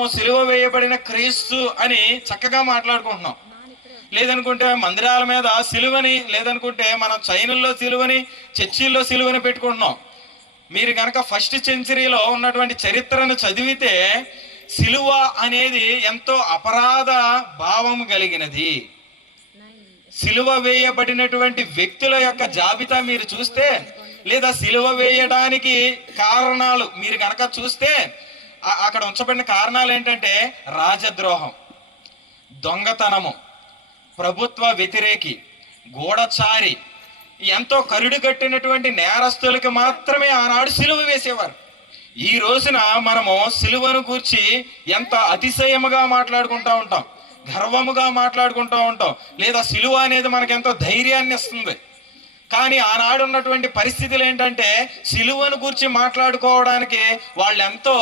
సిలువ వేయబడిన క్రీస్తు అని చక్కగా మాట్లాడుకుంటున్నాం. లేదనుకుంటే మందిరాల మీద సిలువని లేదనుకుంటే మనం చైనుల్లో సిలువని చర్చిల్లో సిలువని పెట్టుకుంటున్నాం. మీరు కనుక ఫస్ట్ సెంచరీలో ఉన్నటువంటి చరిత్రను చదివితే సిలువ అనేది ఎంతో అపరాధ భావం కలిగినది. సిలువ వేయబడినటువంటి వ్యక్తుల యొక్క జాబితా మీరు చూస్తే లేదా సిలువ వేయడానికి కారణాలు మీరు కనుక చూస్తే అక్కడ ఉంచబడిన కారణాలు ఏంటంటే రాజద్రోహం దొంగతనము ప్రభుత్వ వ్యతిరేకి గూఢచారి ఎంతో కరుడు కట్టినటువంటి నేరస్తులకి మాత్రమే ఆనాడు సిలువ వేసేవారు. ఈ రోజున మనము సిలువను కూర్చి ఎంత అతిశయముగా మాట్లాడుకుంటూ ఉంటాం గర్వముగా మాట్లాడుకుంటూ ఉంటాం లేదా సిలువ అనేది మనకు ఎంతో ధైర్యాన్ని ఇస్తుంది. కానీ ఆనాడు ఉన్నటువంటి పరిస్థితులు ఏంటంటే సిలువను గురించి మాట్లాడుకోవడానికి వాళ్ళు ఎంతో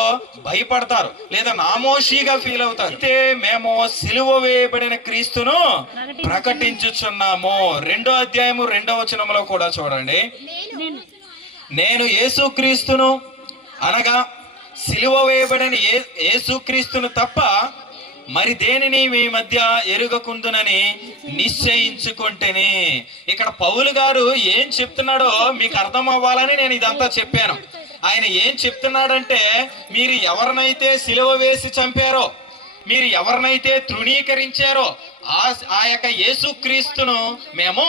భయపడతారు లేదా నామోషిగా ఫీల్ అవుతారు. అయితే మేము సిలువ వేయబడిన క్రీస్తును ప్రకటించుచున్నాము. రెండో అధ్యాయము రెండో వచనంలో కూడా చూడండి. నేను యేసుక్రీస్తును అనగా సిలువ వేయబడిన ఏ యేసుక్రీస్తును తప్ప మరి దేనిని మీ మధ్య ఎరుగకుందునని నిశ్చయించుకుంటేనే. ఇక్కడ పౌలు గారు ఏం చెప్తున్నాడో మీకు అర్థం అవ్వాలని నేను ఇదంతా చెప్పాను. ఆయన ఏం చెప్తున్నాడంటే మీరు ఎవరినైతే సిలువ వేసి చంపారో మీరు ఎవరినైతే తృణీకరించారో ఆ ఆ యొక్క యేసుక్రీస్తును మేము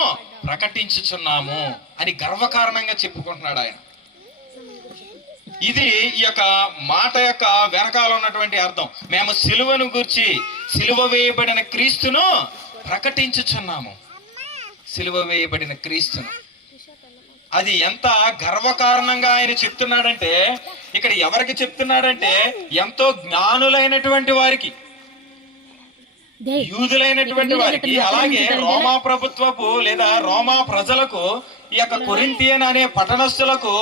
ప్రకటించుచున్నాము అని గర్వకారణంగా చెప్పుకుంటున్నాడు ఆయన. ఇది ఈ యొక్క మాట యొక్క వెనకాల ఉన్నటువంటి అర్థం. మేము సిలువను గుర్చి సిలువ వేయబడిన క్రీస్తును ప్రకటించుచున్నాము. సిలువ వేయబడిన క్రీస్తును. అది ఎంత గర్వకారణంగా ఆయన చెప్తున్నాడంటే ఇక్కడ ఎవరికి చెప్తున్నాడంటే ఎంతో జ్ఞానులైనటువంటి వారికి. యూదులైనటువంటి వారికి. అలాగే రోమా ప్రభుత్వపు లేదా రోమా ప్రజలకు ఈ యొక్క కొరింతియన్ అనే పట్టణస్థులకు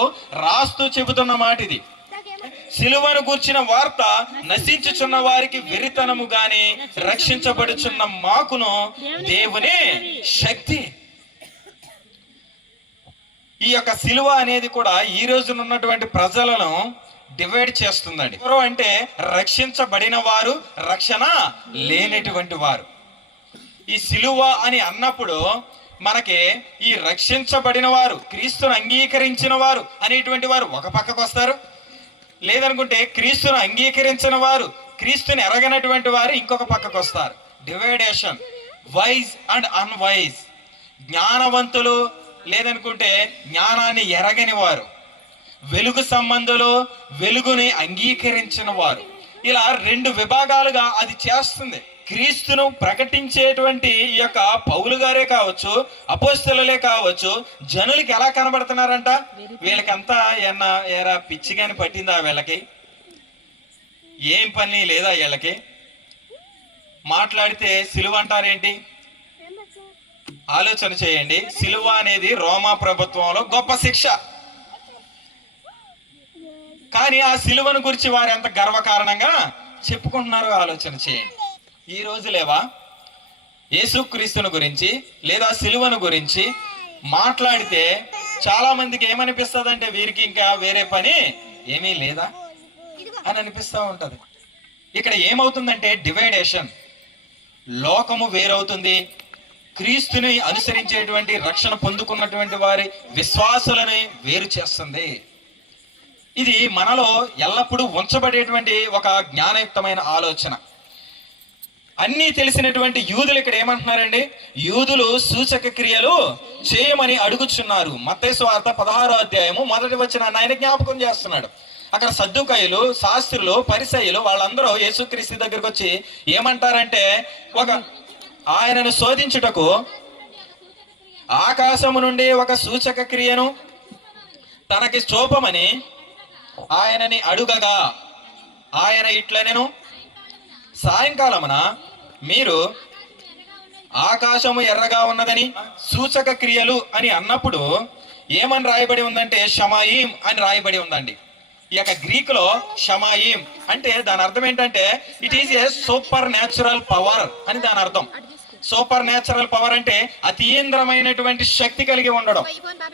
రాస్తూ చెబుతున్న మాట ఇది సిలువను గూర్చిన వార్త నశించుచున్న వారికి వెరితనము గాని రక్షించబడుచున్న మాకును దేవుని శక్తి. ఈ యొక్క సిలువ అనేది కూడా ఈ రోజున ఉన్నటువంటి ప్రజలను డివైడ్ చేస్తుందండి. ఎవరు అంటే రక్షించబడిన వారు రక్షణ లేనటువంటి వారు. ఈ సిలువ అని అన్నప్పుడు మనకి ఈ రక్షించబడిన వారు క్రీస్తును అంగీకరించిన వారు అనేటువంటి వారు ఒక పక్కకు వస్తారు. లేదనుకుంటే క్రీస్తును అంగీకరించిన వారు క్రీస్తుని ఎరగనటువంటి వారు ఇంకొక పక్కకు వస్తారు. Division wise and unwise. జ్ఞానవంతులు లేదనుకుంటే జ్ఞానాన్ని ఎరగని వారు వెలుగు సంబంధులు వెలుగుని అంగీకరించిన వారు. ఇలా రెండు విభాగాలుగా అది చేస్తుంది. క్రీస్తును ప్రకటించేటువంటి ఈ యొక్క పౌలు గారే కావచ్చు అపోస్తలలే కావచ్చు జనులకి ఎలా కనబడుతున్నారంట? వీళ్ళకంతా ఏమన్నా ఏరా పిచ్చి కానీ పట్టిందా వీళ్ళకి? ఏం పని లేదా వీళ్ళకి? మాట్లాడితే సిలువ అంటారేంటి? ఆలోచన చేయండి. సిలువ అనేది రోమా ప్రభుత్వంలో గొప్ప శిక్ష. కానీ ఆ సిలువను గురించి వారు ఎంత గర్వకారణంగా చెప్పుకుంటున్నారో ఆలోచన చేయండి. ఈ రోజు లేవా? యేసుక్రీస్తుని గురించి లేదా సిలువను గురించి మాట్లాడితే చాలా మందికి ఏమనిపిస్తుంది అంటే వీరికి ఇంకా వేరే పని ఏమీ లేదా అని అనిపిస్తూ ఉంటది. ఇక్కడ ఏమవుతుందంటే డివైడేషన్. లోకము వేరవుతుంది. క్రీస్తుని అనుసరించేటువంటి రక్షణ పొందుకున్నటువంటి వారి విశ్వాసులని వేరు చేస్తుంది. ఇది మనలో ఎల్లప్పుడూ ఉంచబడేటువంటి ఒక జ్ఞానయుక్తమైన ఆలోచన. అన్నీ తెలిసినటువంటి యూదులు ఇక్కడ ఏమంటున్నారండి? యూదులు సూచక క్రియలు చేయమని అడుగుచున్నారు. మత్తయి వార్త పదహారో అధ్యాయము మొదటి వచ్చిన ఆయన జ్ఞాపకం చేస్తున్నాడు. అక్కడ సద్దుకాయలు శాస్త్రులు పరిసయులు వాళ్ళందరూ యేసుక్రీస్తు దగ్గరకు వచ్చి ఏమంటారంటే ఒక ఆయనను శోధించుటకు ఆకాశము నుండి ఒక సూచక క్రియను తనకి చూపమని ఆయనని అడుగగా ఆయన ఇట్లనెను సాయంకాలమున మీరు ఆకాశము ఎర్రగా ఉన్నదని సూచక క్రియలు అని అన్నప్పుడు ఏమని రాయబడి ఉందంటే షమాయిం అని రాయబడి ఉందండి. ఈ యొక్క గ్రీక్లో షమాయిం అంటే దాని అర్థం ఏంటంటే it is a supernatural power అని దాని అర్థం. సూపర్ న్యాచురల్ పవర్ అంటే అతీంద్రమైనటువంటి శక్తి కలిగి ఉండడం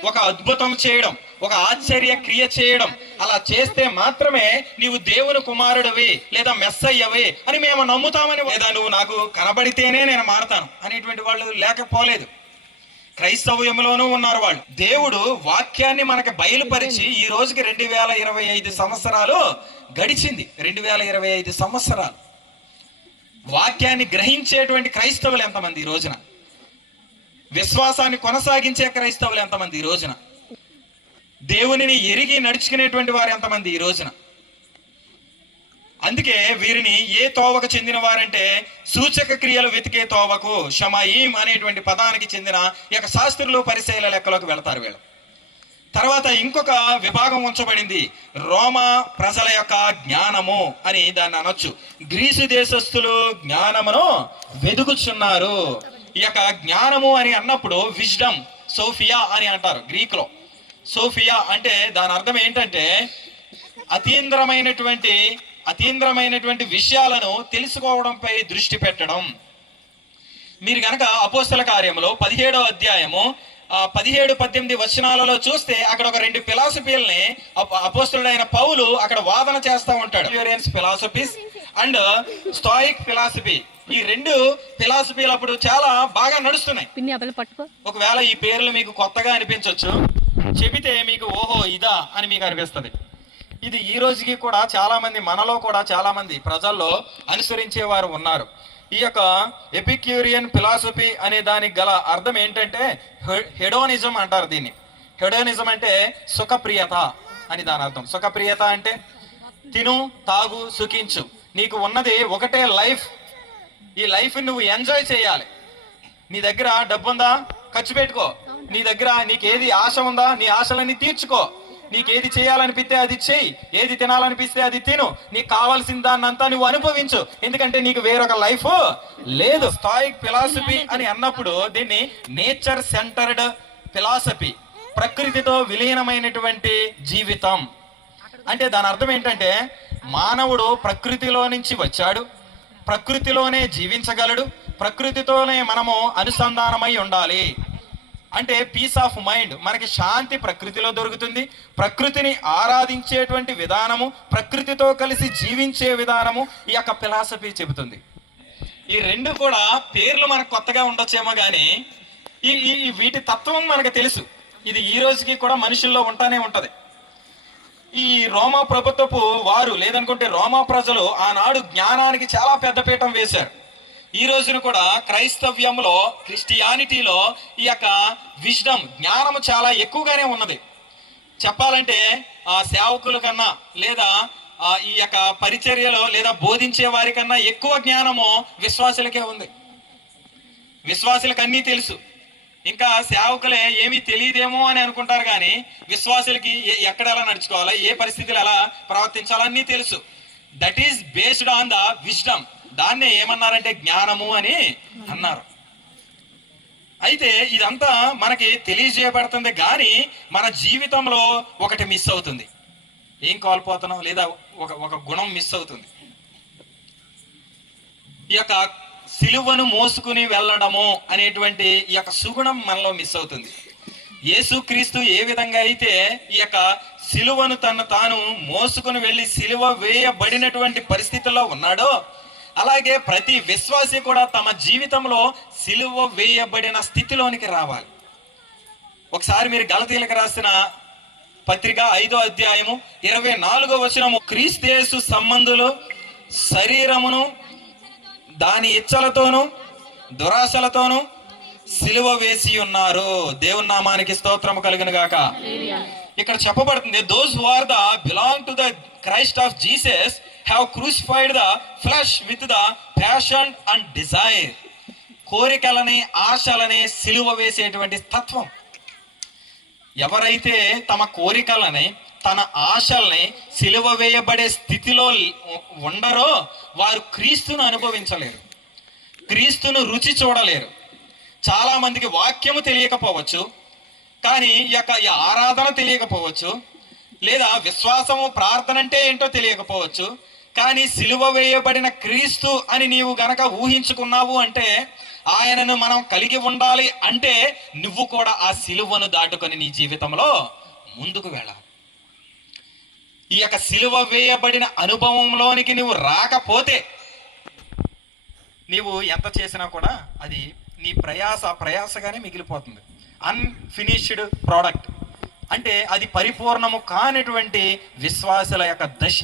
ఒక అద్భుతం చేయడం. ఒక ఆశ్చర్య క్రియ చేయడం. అలా చేస్తే మాత్రమే నీవు దేవుని కుమారుడివి లేదా మెస్సయ్యవి అని మేము నమ్ముతామని లేదా నువ్వు నాకు కనబడితేనే నేను మారతాను అనేటువంటి వాళ్ళు లేకపోలేదు. క్రైస్తవ్యంలోనూ ఉన్నారు వాళ్ళు. దేవుడు వాక్యాన్ని మనకి బయలుపరిచి ఈ రోజుకి రెండు వేల ఇరవై ఐదు సంవత్సరాలు గడిచింది. రెండు వేల ఇరవై ఐదు సంవత్సరాలు. వాక్యాన్ని గ్రహించేటువంటి క్రైస్తవులు ఎంతమంది ఈ రోజున? విశ్వాసాన్ని కొనసాగించే క్రైస్తవులు ఎంతమంది ఈ రోజున? దేవునిని ఎరిగి నడుచుకునేటువంటి వారు ఎంతమంది ఈ రోజున? అందుకే వీరిని ఏ తోవకు చెందిన వారంటే సూచక క్రియలు వెతికే తోవకు షమాయిం అనేటువంటి పదానికి చెందిన ఈ యొక్క శాస్త్రులు పరిశీల లెక్కలోకి వెళతారు వీళ్ళు. తర్వాత ఇంకొక విభాగం ఉంచబడింది రోమా ప్రజల యొక్క జ్ఞానము అని దాన్ని అనొచ్చు. గ్రీసు దేశస్థులు జ్ఞానమును వెదుకుచున్నారు. ఈ యొక్క జ్ఞానము అని అన్నప్పుడు విజ్డమ్ సోఫియా అని అంటారు గ్రీక్లో. లో సోఫియా అంటే దాని అర్థం ఏంటంటే అతీంద్రమైనటువంటి అతీంద్రమైనటువంటి విషయాలను తెలుసుకోవడంపై దృష్టి పెట్టడం. మీరు గనక అపోస్తల కార్యములో పదిహేడో అధ్యాయము ఆ పదిహేడు పద్దెనిమిది వచనాలలో చూస్తే అక్కడ ఒక రెండు ఫిలాసఫీలని అపోస్తుడైన పౌలు అక్కడ వాదన చేస్తూ ఉంటాడు. ఫిలాసఫీస్ అండ్ స్టాయిక్ ఫిలాసఫీ ఈ రెండు ఫిలాసఫీలు అప్పుడు చాలా బాగా నడుస్తున్నాయి. ఒకవేళ ఈ పేర్లు మీకు కొత్తగా అనిపించవచ్చు చెబితే మీకు ఓహో ఇదా అని మీకు అనిపిస్తుంది. ఇది ఈ రోజుకి కూడా చాలా మంది మనలో కూడా చాలా మంది ప్రజల్లో అనుసరించే వారు ఉన్నారు. ఈ యొక్క ఎపిక్యూరియన్ ఫిలాసఫీ అనే దానికి గల అర్థం ఏంటంటే హెడోనిజం అంటారు దీన్ని. హెడోనిజం అంటే సుఖప్రియత అని దాని అర్థం. సుఖప్రియత అంటే తిను తాగు సుఖించు. నీకు ఉన్నది ఒకటే లైఫ్. ఈ లైఫ్ నువ్వు ఎంజాయ్ చేయాలి. నీ దగ్గర డబ్బు ఉందా ఖర్చు పెట్టుకో. నీ దగ్గర నీకు ఏది ఆశ ఉందా? నీ ఆశలన్నీ తీర్చుకో. నీకు ఏది చేయాలనిపిస్తే అది చెయ్యి ఏది తినాలనిపిస్తే అది తిను. నీకు కావాల్సిన దాన్నంతా నువ్వు అనుభవించు. ఎందుకంటే నీకు వేరొక లైఫ్ లేదు. స్థాయిక్ ఫిలాసఫీ అని అన్నప్పుడు దీన్ని నేచర్ సెంటర్డ్ ఫిలాసఫీ ప్రకృతితో విలీనమైనటువంటి జీవితం. అంటే దాని అర్థం ఏంటంటే మానవుడు ప్రకృతిలో నుంచి వచ్చాడు. ప్రకృతిలోనే జీవించగలడు. ప్రకృతితోనే మనము అనుసంధానమై ఉండాలి. అంటే పీస్ ఆఫ్ మైండ్ మనకి శాంతి ప్రకృతిలో దొరుకుతుంది. ప్రకృతిని ఆరాధించేటువంటి విధానము ప్రకృతితో కలిసి జీవించే విధానము ఈ యొక్క ఫిలాసఫీ చెబుతుంది. ఈ రెండు కూడా పేర్లు మనకు కొత్తగా ఉండొచ్చేమో కానీ ఈ ఈ- వీటి తత్వం మనకు తెలుసు. ఇది ఈ రోజుకి కూడా మనుషుల్లో ఉంటానే ఉంటుంది. ఈ రోమా ప్రభుత్వపు వారు లేదనుకుంటే రోమా ప్రజలు ఆనాడు జ్ఞానానికి చాలా పెద్ద పీఠం వేశారు. ఈ రోజున కూడా క్రైస్తవ్యంలో క్రిస్టియానిటీలో ఈ యొక్క విజ్డమ్ జ్ఞానము చాలా ఎక్కువగానే ఉన్నది. చెప్పాలంటే ఆ సేవకుల కన్నా లేదా ఈ యొక్క పరిచర్యలో లేదా బోధించే వారికన్నా ఎక్కువ జ్ఞానము విశ్వాసులకే ఉంది. విశ్వాసులకు అన్నీ తెలుసు. ఇంకా సేవకులే ఏమీ తెలియదేమో అని అనుకుంటారు కానీ విశ్వాసులకి ఏ- ఎక్కడ ఎలా నడుచుకోవాలా ఏ పరిస్థితులు ఎలా ప్రవర్తించాలో అన్నీ తెలుసు. That is based on the wisdom దాన్నే ఏమన్నారంటే జ్ఞానము అని అన్నారు. అయితే ఇదంతా మనకి తెలియజేయబడుతుంది కానీ మన జీవితంలో ఒకటి మిస్ అవుతుంది. ఏం కోల్పోతున్నాం లేదా ఒక ఒక గుణం మిస్ అవుతుంది. ఈ యొక్క సిలువను మోసుకుని వెళ్ళడము అనేటువంటి ఈ యొక్క సుగుణం మనలో మిస్ అవుతుంది. యేసుక్రీస్తు ఏ విధంగా అయితే ఈ యొక్క సిలువను తను తాను మోసుకుని వెళ్ళి సిలువ వేయబడినటువంటి పరిస్థితుల్లో ఉన్నాడో అలాగే ప్రతి విశ్వాసి కూడా తమ జీవితంలో సిలువ వేయబడిన స్థితిలోనికి రావాలి. ఒకసారి మీరు గలతీలకు రాసిన పత్రిక ఐదో అధ్యాయము ఇరవై నాలుగో వచనము క్రీస్తేసు సంబంధులు శరీరమును దాని ఇచ్చలతోనూ దురాశలతోనూ సిలువ వేసి ఉన్నారు. దేవుని నామానికి స్తోత్రము కలుగును గాక. ఇక్కడ చెప్పబడుతుంది those who are the belong to the Christ of Jesus have crucified the flesh with the passion and desire కోరికలని ఆశలని సిలువ వేసేటువంటి తత్వం. ఎవరైతే తమ కోరికలని తన ఆశల్ని సిలువ వేయబడే స్థితిలో ఉండరో వారు క్రీస్తును అనుభవించలేరు. క్రీస్తును రుచి చూడలేరు. చాలా మందికి వాక్యము తెలియకపోవచ్చు కానీ ఈ యొక్క ఈ ఆరాధన తెలియకపోవచ్చు లేదా విశ్వాసము ప్రార్థన అంటే ఏంటో తెలియకపోవచ్చు కానీ సిలువ వేయబడిన క్రీస్తు అని నీవు గనక ఊహించుకున్నావు అంటే ఆయనను మనం కలిగి ఉండాలి అంటే నువ్వు కూడా ఆ సిలువను దాటుకొని నీ జీవితంలో ముందుకు వెళ్ళాలి. ఈ యొక్క సిలువ వేయబడిన అనుభవంలోనికి నువ్వు రాకపోతే నీవు ఎంత చేసినా కూడా అది నీ ప్రయాస ప్రయాసగానే మిగిలిపోతుంది. అన్ఫినిష్డ్ ప్రోడక్ట్ అంటే అది పరిపూర్ణము కానటువంటి విశ్వాసుల యొక్క దశ.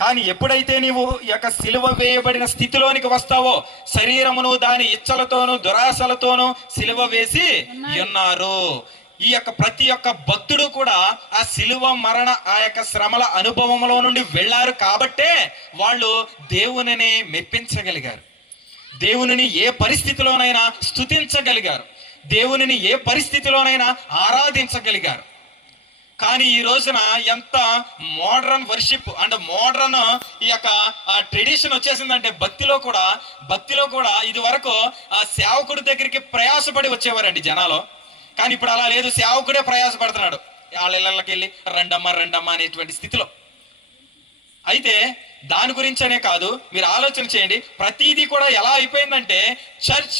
కానీ ఎప్పుడైతే నీవు ఈ యొక్క సిలువ వేయబడిన స్థితిలోనికి వస్తావో శరీరమును దాని ఇచ్చలతోనూ దురాశలతోనూ సిలువ వేసి ఉన్నారు. ఈ యొక్క ప్రతి ఒక్క భక్తుడు కూడా ఆ సిలువ మరణ ఆ యొక్క శ్రమల అనుభవంలో నుండి వెళ్ళారు కాబట్టే వాళ్ళు దేవునిని మెప్పించగలిగారు. దేవునిని ఏ పరిస్థితిలోనైనా స్తుతించగలిగారు. దేవునిని ఏ పరిస్థితిలోనైనా ఆరాధించగలిగారు. కానీ ఈ రోజున ఎంత మోడర్న్ వర్షిప్ అంటే మోడర్న్ ఈ యొక్క ట్రెడిషన్ వచ్చేసిందంటే భక్తిలో కూడా భక్తిలో కూడా ఇది వరకు ఆ సేవకుడి దగ్గరికి ప్రయాసపడి వచ్చేవారండి జనాలు. కానీ ఇప్పుడు అలా లేదు సేవకుడే ప్రయాసపడుతున్నాడు. వాళ్ళ ఇళ్ళకి వెళ్ళి రెండమ్మ రెండమ్మ అనేటువంటి స్థితిలో. అయితే దాని గురించనే కాదు మీరు ఆలోచన చేయండి. ప్రతిదీ కూడా ఎలా అయిపోయిందంటే చర్చ్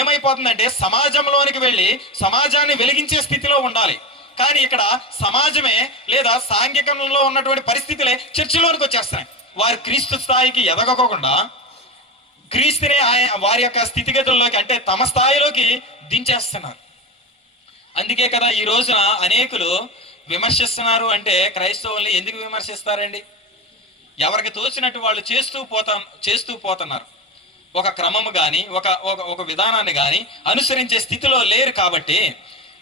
ఏమైపోతుందంటే సమాజంలోనికి వెళ్ళి సమాజాన్ని వెలిగించే స్థితిలో ఉండాలి. కానీ ఇక్కడ సమాజమే లేదా సాంఘికంలో ఉన్నటువంటి పరిస్థితులే చర్చిలోనికి వచ్చేస్తాయి వారు క్రీస్తు స్థాయికి ఎదగకోకుండా క్రీస్తునే ఆయన వారి యొక్క స్థితిగతుల్లోకి అంటే తమ స్థాయిలోకి దించేస్తున్నారు. అందుకే కదా ఈ రోజున అనేకులు విమర్శిస్తున్నారు అంటే క్రైస్తవుల్ని ఎందుకు విమర్శిస్తారండి? ఎవరికి తోచినట్టు వాళ్ళు చేస్తూ పోతా చేస్తూ పోతున్నారు. ఒక క్రమము కానీ ఒక ఒక ఒక విధానాన్ని కానీ అనుసరించే స్థితిలో లేరు కాబట్టి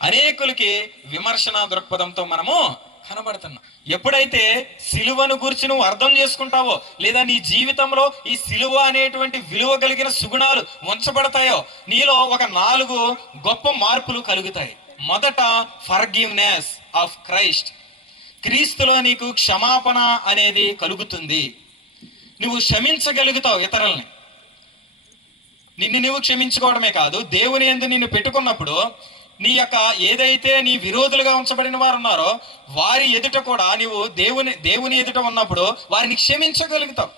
అనేకులకి విమర్శన దృక్పథంతో మనము కనబడుతున్నాం. ఎప్పుడైతే సిలువను గురించి నువ్వు అర్థం చేసుకుంటావో లేదా నీ జీవితంలో ఈ సిలువ అనేటువంటి విలువ కలిగిన సుగుణాలు ఉంచబడతాయో నీలో ఒక నాలుగు గొప్ప మార్పులు కలుగుతాయి. మొదట ఫర్గివ్నెస్ ఆఫ్ క్రైస్ట్ క్రీస్తులో నీకు క్షమాపణ అనేది కలుగుతుంది. నువ్వు క్షమించగలుగుతావు ఇతరుల్ని. నిన్ను నువ్వు క్షమించుకోవడమే కాదు దేవుని ఎందు నిన్ను పెట్టుకున్నప్పుడు నీ యొక్క ఏదైతే నీ విరోధులుగా ఉంచబడిన వారు ఉన్నారో వారి ఎదుట కూడా నీవు దేవుని దేవుని ఎదుట ఉన్నప్పుడు వారిని క్షమించగలుగుతావు.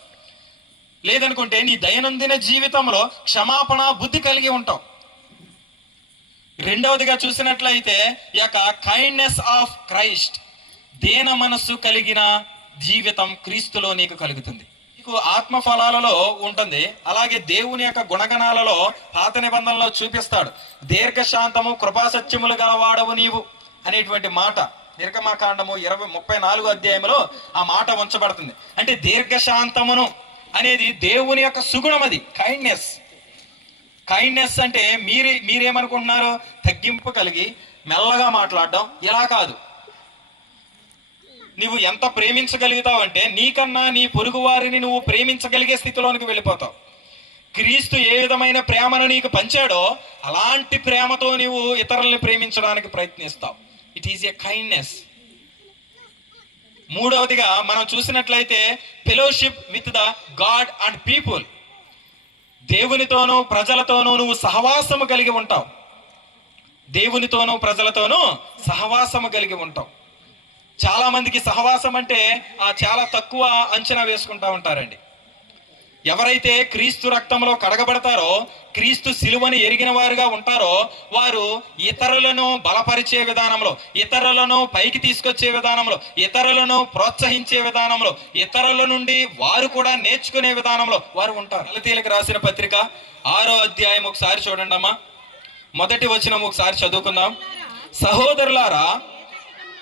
లేదనుకుంటే నీ దైనందిన జీవితంలో క్షమాపణ బుద్ధి కలిగి ఉంటావు. రెండవదిగా చూసినట్లయితే ఈ యొక్క కైండ్నెస్ ఆఫ్ క్రైస్ట్ దేన మనస్సు కలిగిన జీవితం క్రీస్తులో నీకు కలుగుతుంది. మీకు ఆత్మ ఫలాలలో ఉంటుంది. అలాగే దేవుని యొక్క గుణగణాలలో పాత నిబంధనలో చూపిస్తాడు. దీర్ఘశాంతము కృపాసత్యములు గలవాడవు నీవు అనేటువంటి మాట. నిర్గమాకాండము ఇరవై ముప్పై నాలుగు అధ్యాయంలో ఆ మాట ఉంచబడుతుంది. అంటే దీర్ఘశాంతమును అనేది దేవుని యొక్క సుగుణం అది కైండ్నెస్ కైండ్నెస్ అంటే మీరే మీరేమనుకుంటున్నారు? తగ్గింపు కలిగి మెల్లగా మాట్లాడడం ఇలా కాదు. నువ్వు ఎంత ప్రేమించగలుగుతావు అంటే నీకన్నా నీ పొరుగు వారిని నువ్వు ప్రేమించగలిగే స్థితిలోనికి వెళ్ళిపోతావు. క్రీస్తు ఏ విధమైన ప్రేమను నీకు పంచాడో అలాంటి ప్రేమతో నీవు ఇతరుల్ని ప్రేమించడానికి ప్రయత్నిస్తావు. ఇట్ ఈజ్ ఎ కైండ్నెస్ మూడవదిగా మనం చూసినట్లయితే fellowship with the God and people దేవునితోనూ ప్రజలతోనూ నువ్వు సహవాసము కలిగి ఉంటావు. దేవునితోనూ ప్రజలతోనూ సహవాసము కలిగి ఉంటావు. చాలా మందికి సహవాసం అంటే ఆ చాలా తక్కువ అంచనా వేసుకుంటా ఉంటారండి. ఎవరైతే క్రీస్తు రక్తంలో కడగబడతారో క్రీస్తు సిలువని ఎరిగిన వారుగా ఉంటారో వారు ఇతరులను బలపరిచే విధానంలో ఇతరులను పైకి తీసుకొచ్చే విధానంలో ఇతరులను ప్రోత్సహించే విధానంలో ఇతరుల నుండి వారు కూడా నేర్చుకునే విధానంలో వారు ఉంటారు. లతీలకు రాసిన పత్రిక ఆరో అధ్యాయం ఒకసారి చూడండి అమ్మా మొదటి వచనం ఒకసారి చదువుకుందాం. సహోదరులారా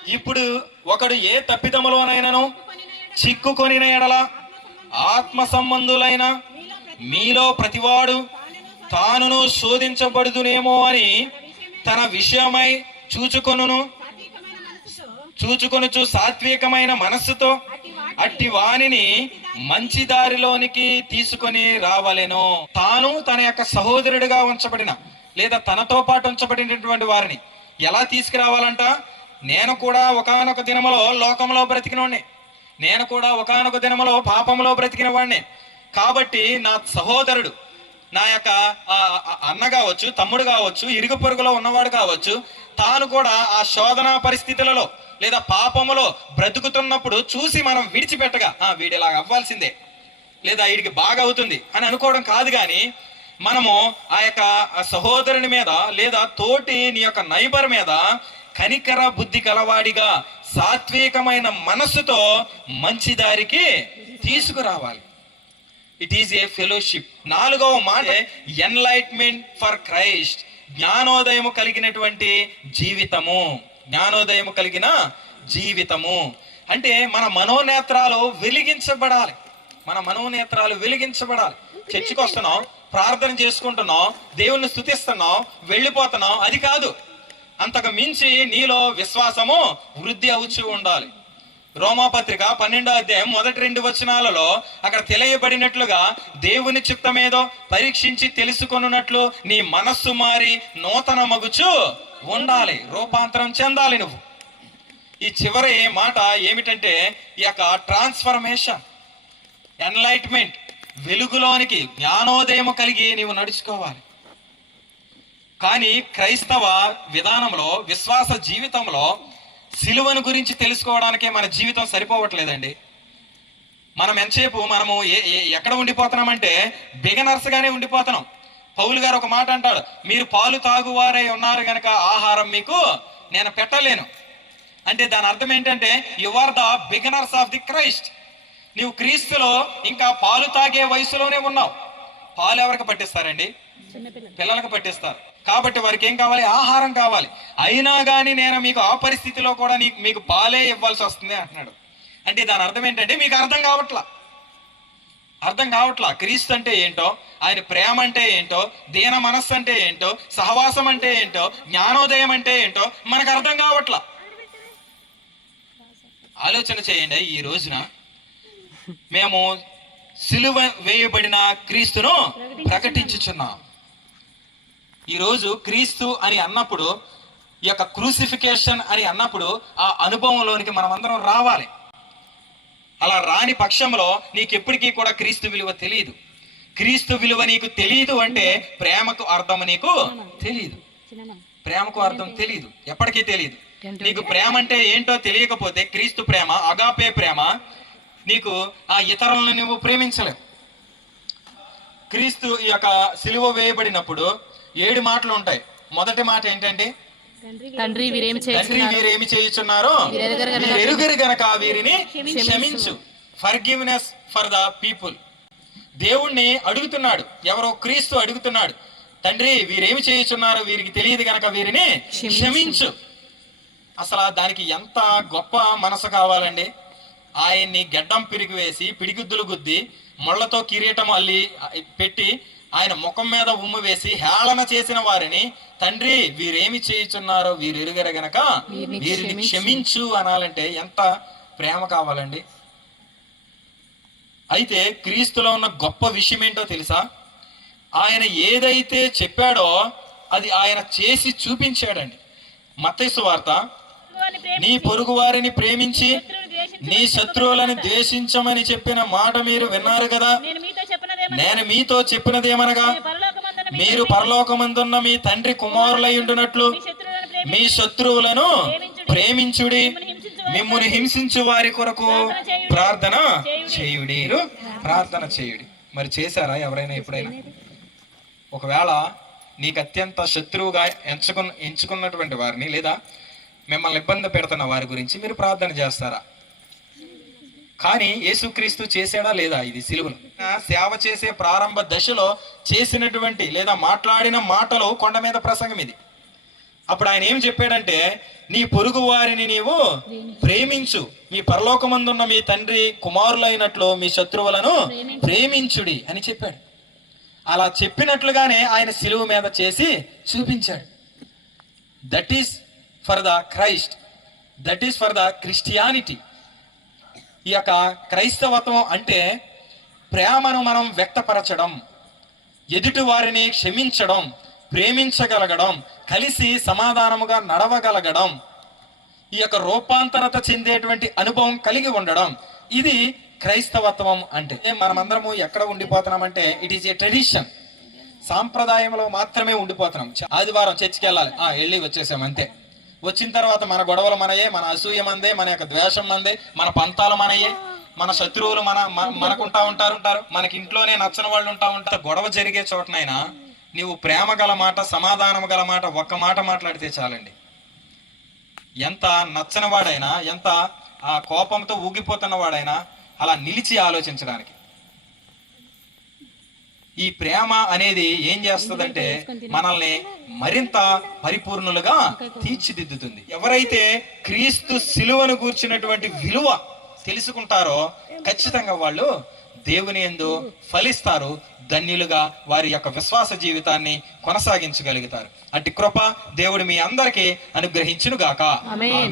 ఇప్పుడు ఒకడు ఏ తప్పిదములోనైనను చిక్కుకొనిన ఎడల ఆత్మ సంబంధులైన మీలో ప్రతివాడు తానును శోధించబడుదునేమో అని తన విషయమై చూచుకొనును. చూచుకొనుచు సాత్వికమైన మనస్సుతో అట్టి వానిని మంచి దారిలోనికి తీసుకొని రావలెను. తాను తన యొక్క సహోదరుడిగా ఉంచబడిన లేదా తనతో పాటు ఉంచబడినటువంటి వారిని ఎలా తీసుకురావాలంట? నేను కూడా ఒకనొక దినములో లోకంలో బ్రతికినోడిని నేను కూడా ఒకానొక దినములో పాపంలో బ్రతికిన వాడిని కాబట్టి నా సహోదరుడు నా యొక్క అన్న కావచ్చు తమ్ముడు కావచ్చు ఇరుగు పొరుగులో ఉన్నవాడు కావచ్చు తాను కూడా ఆ శోధన పరిస్థితులలో లేదా పాపములో బ్రతుకుతున్నప్పుడు చూసి మనం విడిచిపెట్టగా "ఆ, వీడిలా అవ్వాల్సిందే లేదా వీడికి బాగా అవుతుంది అని అనుకోవడం కాదు కానీ మనము ఆ యొక్క సహోదరుని మీద లేదా తోటి నీ యొక్క నైబర్ మీద కనికర బుద్ధి కలవాడిగా సాత్వికమైన మనస్సుతో మంచి దారికి తీసుకురావాలి. ఇట్ ఈజ్ ఏ ఫెలోషిప్ నాలుగవ మాట ఎన్లైట్మెంట్ ఫర్ క్రైస్ట్ జ్ఞానోదయము కలిగినటువంటి జీవితము. జ్ఞానోదయము కలిగిన జీవితము. అంటే మన మనోనేత్రాలు వెలిగించబడాలి. మన మనోనేత్రాలు వెలిగించబడాలి. చర్చికి వస్తున్నాం ప్రార్థన చేసుకుంటున్నాం దేవుణ్ణి స్థుతిస్తున్నాం వెళ్ళిపోతున్నాం. అది కాదు. అంతకు మించి నీలో విశ్వాసము వృద్ధి అవుచూ ఉండాలి. రోమాపత్రిక పన్నెండో అధ్యాయం మొదటి రెండు వచనాలలో అక్కడ తెలియబడినట్లుగా దేవుని చిత్తమేదో పరీక్షించి తెలుసుకొనున్నట్లు నీ మనస్సు మారి నూతన మగుచు ఉండాలి. రూపాంతరం చెందాలి నువ్వు. ఈ చివరి మాట ఏమిటంటే ఈ యొక్క ట్రాన్స్ఫర్మేషన్ ఎన్లైట్మెంట్ వెలుగులోనికి జ్ఞానోదయం కలిగి నీవు నడుచుకోవాలి. కానీ క్రైస్తవ విధానంలో విశ్వాస జీవితంలో సిలువను గురించి తెలుసుకోవడానికే మన జీవితం సరిపోవట్లేదండి. మనం ఎంతసేపు మనము ఎక్కడ ఉండిపోతున్నామంటే బిగనర్స్ గానే ఉండిపోతున్నాం. పౌలు గారు ఒక మాట అంటాడు మీరు పాలు తాగువారై ఉన్నారు గనక ఆహారం మీకు నేను పెట్టలేను. అంటే దాని అర్థం ఏంటంటే you are the beginners of the Christ నీవు క్రీస్తులో ఇంకా పాలు తాగే వయసులోనే ఉన్నావు. పాలు ఎవరికి పట్టిస్తారండి? పిల్లలకు పట్టిస్తారు. కాబట్టి వారికి ఏం కావాలి? ఆహారం కావాలి. అయినా కానీ నేను మీకు ఆ పరిస్థితిలో కూడా నీకు మీకు పాలే ఇవ్వాల్సి వస్తుంది అంటున్నాడు. అంటే దాని అర్థం ఏంటంటే మీకు అర్థం కావట్లా. అర్థం కావట్లా. క్రీస్తు అంటే ఏంటో ఆయన ప్రేమ అంటే ఏంటో దీన మనస్సు అంటే ఏంటో సహవాసం అంటే ఏంటో జ్ఞానోదయం అంటే ఏంటో మనకు అర్థం కావట్లా. ఆలోచన చేయండి ఈ రోజున మేము సిలువ వేయబడిన క్రీస్తును ప్రకటించుచున్నాం. ఈరోజు క్రీస్తు అని అన్నప్పుడు ఈ యొక్క క్రూసిఫికేషన్ అని అన్నప్పుడు ఆ అనుభవంలోనికి మనమందరం రావాలి. అలా రాని పక్షంలో నీకు ఎప్పటికీ కూడా క్రీస్తు విలువ తెలియదు క్రీస్తు విలువ నీకు తెలియదు అంటే ప్రేమకు అర్థం నీకు తెలియదు ప్రేమకు అర్థం తెలియదు ఎప్పటికీ తెలియదు నీకు ప్రేమ అంటే ఏంటో తెలియకపోతే క్రీస్తు ప్రేమ అగాపే ప్రేమ నీకు ఆ ఇతరులను నువ్వు ప్రేమించలేవు. క్రీస్తు ఈ యొక్క సిలువ వేయబడినప్పుడు ఏడు మాటలు ఉంటాయి. మొదటి మాట ఏంటంటే తండ్రి వీరేమి తండ్రి వీరేమి చేయుచున్నారో ఎరుగరు గనక వీరిని క్షమించు. ఫర్గివ్నెస్ ఫర్ ద పీపుల్ దేవుణ్ణి అడుగుతున్నాడు. ఎవరో క్రీస్తు అడుగుతున్నాడు. తండ్రి వీరేమి చేయుచున్నారు వీరికి తెలియదు గనక వీరిని క్షమించు. అసలు దానికి ఎంత గొప్ప మనసు కావాలండి. ఆయన్ని గడ్డం పిరిగి వేసి పిడిగుద్దులు గుద్ది ముళ్ళతో కిరీటం అల్లి పెట్టి ఆయన ముఖం మీద ఉమ్ము వేసి హేళన చేసిన వారిని తండ్రి వీరేమి చేయుచున్నారో వీరు ఎరుగర గనక వీరిని క్షమించు. అనాలంటే ఎంత ప్రేమ కావాలండి? అయితే క్రీస్తులో ఉన్న గొప్ప విషయం ఏంటో తెలుసా? ఆయన ఏదైతే చెప్పాడో అది ఆయన చేసి చూపించాడండి. మత్తయి వార్త నీ పొరుగు వారిని ప్రేమించి నీ శత్రువులను ద్వేషించమని చెప్పిన మాట మీరు విన్నారు కదా? నేను మీతో చెప్పినదేమనగా? మీరు పరలోకమందున్న మీ తండ్రి కుమారులై ఉండునట్లు శత్రువులను ప్రేమి మీ శత్రువులను ప్రేమించుడి. మిమ్ముని హింసించు వారి కొరకు. ప్రార్థన చేయుడి. ప్రార్థన చేయుడి. మరి చేశారా ఎవరైనా ఎప్పుడైనా? ఒకవేళ నీకు అత్యంత శత్రువుగా ఎంచుకున్న ఎంచుకున్నటువంటి వారిని లేదా మిమ్మల్ని ఇబ్బంది పెడుతున్న వారి గురించి మీరు ప్రార్థన చేస్తారా? కానీ యేసుక్రీస్తు చేసాడా లేదా? ఇది సిలువను. సేవ చేసే ప్రారంభ దశలో చేసినటువంటి లేదా మాట్లాడిన మాటలు కొండ మీద ప్రసంగం ఇది. అప్పుడు ఆయన ఏం చెప్పాడంటే నీ పొరుగు వారిని నీవు ప్రేమించు. మీ పరలోకమందున్న మీ తండ్రి కుమారులైనట్లు మీ శత్రువులను ప్రేమించుడి అని చెప్పాడు. అలా చెప్పినట్లుగానే ఆయన సిలువ మీద చేసి చూపించాడు. That is for the Christ that is for the Christianity ఈ యొక్క క్రైస్తవత్వం అంటే ప్రేమను మనం వ్యక్తపరచడం ఎదుటి వారిని క్షమించడం ప్రేమించగలగడం కలిసి సమాధానముగా నడవగలగడం ఈ యొక్క రూపాంతరత చెందేటువంటి అనుభవం కలిగి ఉండడం ఇది క్రైస్తవత్వం అంటే. మనమందరము ఎక్కడ ఉండిపోతున్నామంటే ఇట్ ఈస్ ఏ ట్రెడిషన్ సాంప్రదాయంలో మాత్రమే ఉండిపోతున్నాం. ఆదివారం చర్చికి వెళ్ళాలి. ఆ వెళ్ళి వచ్చేసాం అంతే. వచ్చిన తర్వాత మన గొడవలు మనయే మన అసూయ మందే మన యొక్క ద్వేషం మందే మన పంతాలు మనయే మన శత్రువులు మన మన- మనకుంటా ఉంటారు ఉంటారు మనకి ఇంట్లోనే నచ్చని వాళ్ళు ఉంటా ఉంటారు. గొడవ జరిగే చోటనైనా నీవు ప్రేమ గల మాట సమాధానం గల మాట ఒక్క మాట మాట్లాడితే చాలండి. ఎంత నచ్చని వాడైనా ఎంత ఆ కోపంతో ఊగిపోతున్న వాడైనా అలా నిలిచి ఆలోచించడానికి. ఈ ప్రేమ అనేది ఏం చేస్తుందంటే మనల్ని మరింత పరిపూర్ణులుగా తీర్చిదిద్దుతుంది. ఎవరైతే క్రీస్తు సిలువను కూర్చున్నటువంటి విలువ తెలుసుకుంటారో ఖచ్చితంగా వాళ్ళు దేవుని ఎందు ఫలిస్తారు ధన్యులుగా వారి యొక్క విశ్వాస జీవితాన్ని కొనసాగించగలుగుతారు. అట్టి కృప దేవుడు మీ అందరికీ అనుగ్రహించును గాక ఆమేన్. ఆమేన్.